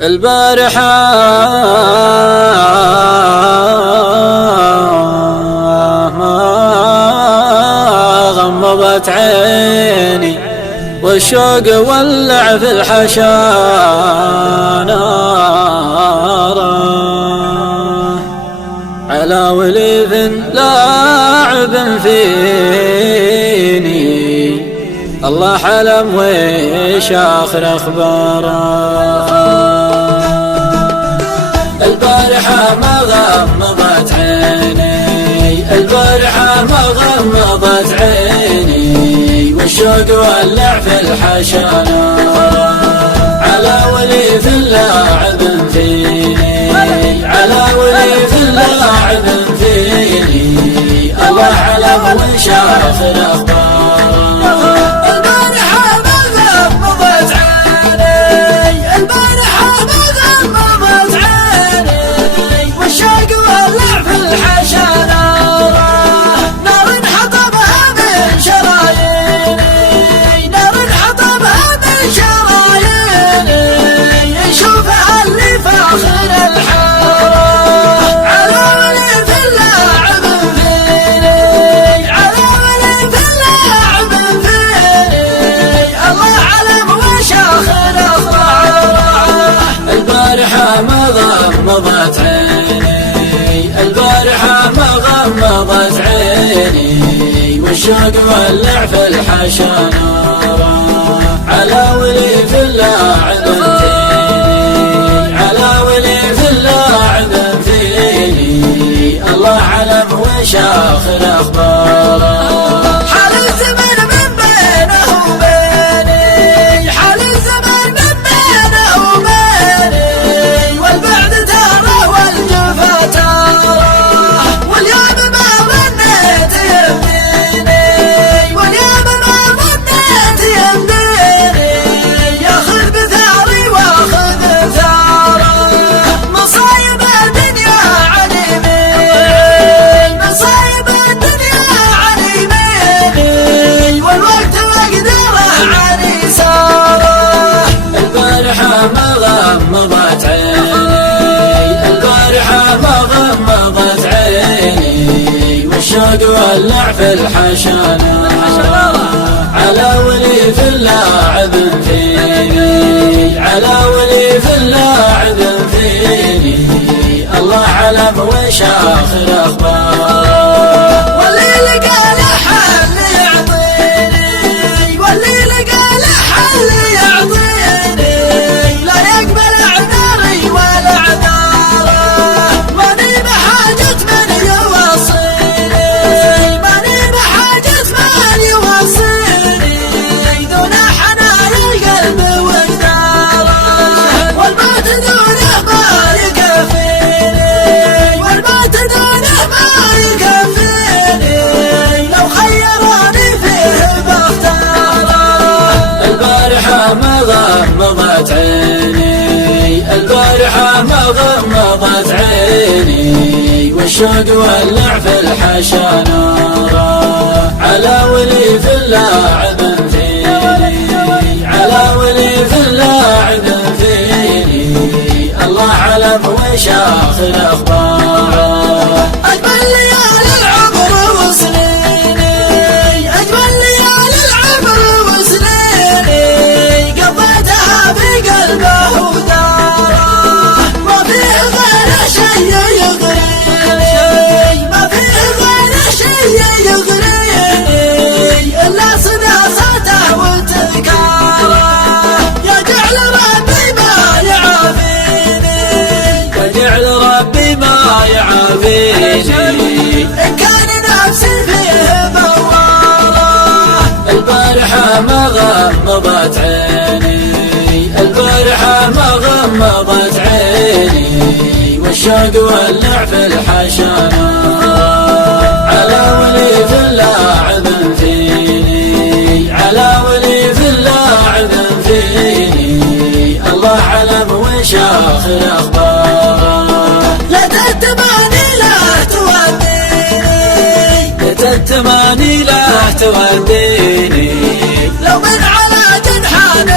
البارحة ما غمضت عيني والشوق ولع في الحشا نارا على وليف لاعب فيني الله حلم ويش آخر أخباره. البارحة ما غمضت عيني البارحة ما غمضت عيني والشوق ولع في الحشا نارا على وليف لاعب فيني على وليف لاعب فيني الله حلم ويش آخر أخباره. غمضت عيني البارحة ما غمضت عيني والشوق ولع في الحشا نارا على وليف لاعب فيني على وليف لاعب فيني الله علم وش آخر أخباره. غمضت عيني البارحة ما غمضت عيني والشوق ولع في الحشا نارا على وليف لاعب فيني على وليف لاعب فيني الله علم وش آخر أخباره. غمضت عيني البارحة ما غمضت عيني والشوق ولع في الحشا نارا على وليف لاعب فيني على وليف لاعب فيني الله علم وش آخر أخباره. إن كان نفسي فيه بوارة البارحة ما غمضت عيني البارحة ما غمضت عيني والشوق ولع في الحشا نارا على وليف لاعب فيني على وليف لاعب فيني الله علم وش آخر أخباره. التماني لا توديني لو من على جنحان